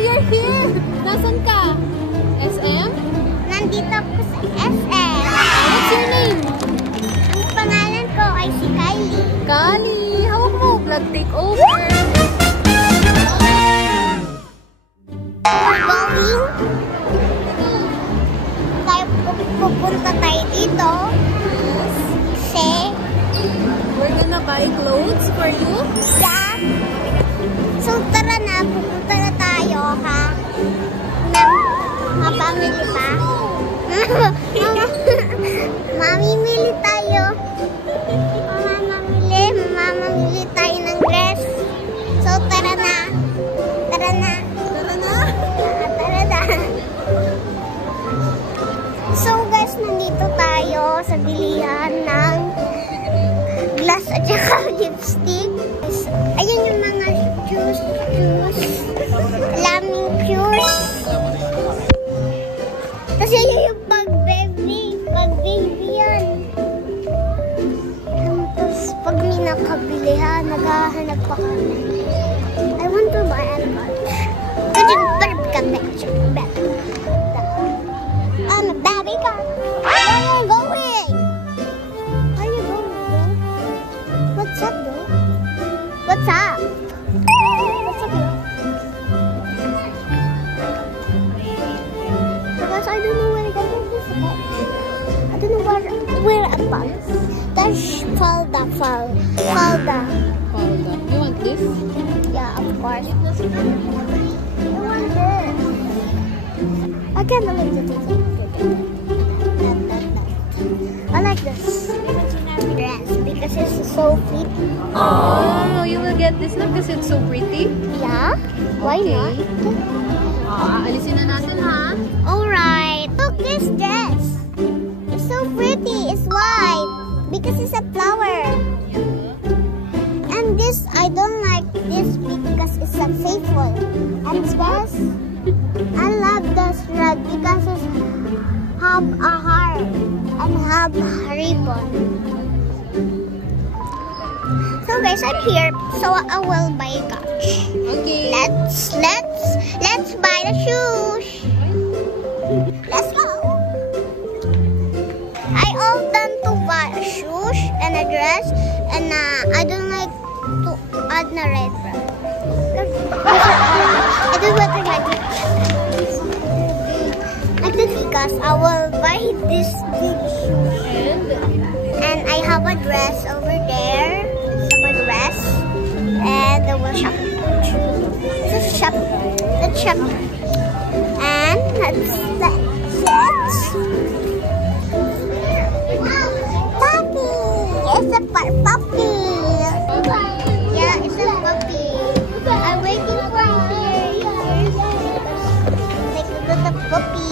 Nasaan ka? SM? Nandito ako sa SM. What's your name? Ang pangalan ko ay si Kylie. Kylie, hawak mo. Vlog take over. We're going. Tayo pupunta tayo dito. Kasi we're gonna buy clothes for you. yeah. So tara na, pupunta na tayo ha. Mapamili pa. Mamimili tayo. Mamamili tayo ng dress. So tara na. Tara na. Tara na. Tara na. So guys, nandito tayo sa bilihan ng glass at saka lipstick. Ayun yung mga shoes. Laming shoes. Kasi yun yung pag-baby yan. Tapos pag may nakabili ha, naghahanap pa kami. I want to buy a watch. Kasi better become better. I'm a baby car. Where are you going? Where are you going, bro? What's up, bro? What's up? What's up, bro? Because I don't know where I got this box. I don't know where I bought. That's Falda. You want this? Yeah, of course. I want this. I can't believe this. I like this dress because it's so pretty. Oh, you will get this not because it's so pretty? Yeah? Why Okay. not? Alisin na natin ha. Alright. Look, this dress. It's so pretty. It's white because it's a flower. And this, I don't like this because it's unfaithful. And this, I love this red because it's have a heart and have a ribbon. So guys, I'm here, so I will buy a couch. Okay. Let's buy the shoes. Let's go. I all done to buy a shoes and a dress, and I don't like to add na red brown. I don't want to like it. Because I will buy this big shoes, and I have a dress over there. And I will shop. Let's shop. And let's puppy. It's a puppy. Yeah, it's a puppy. I'm waiting for it. Take a look at the puppy.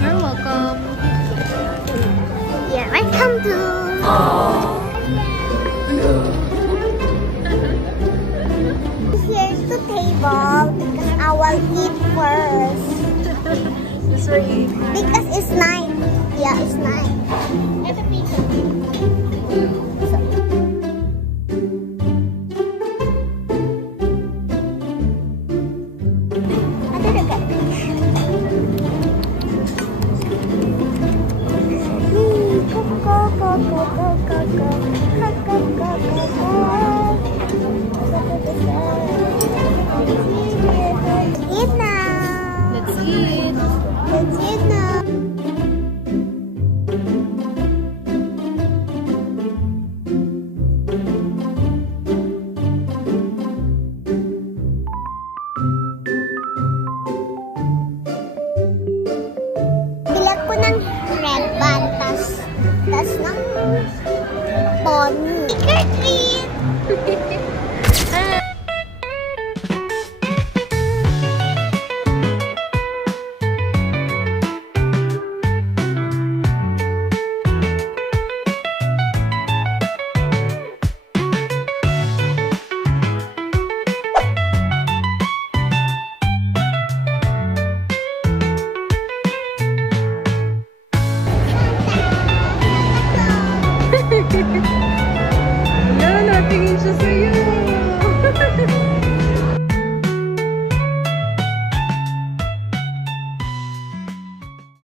You're welcome. Yeah, welcome to. Here's the table because I will eat first. This for you. Because it's night. Yeah, it's night. It's a pizza. I didn't get it. Eat now. Let's eat. Let's eat now.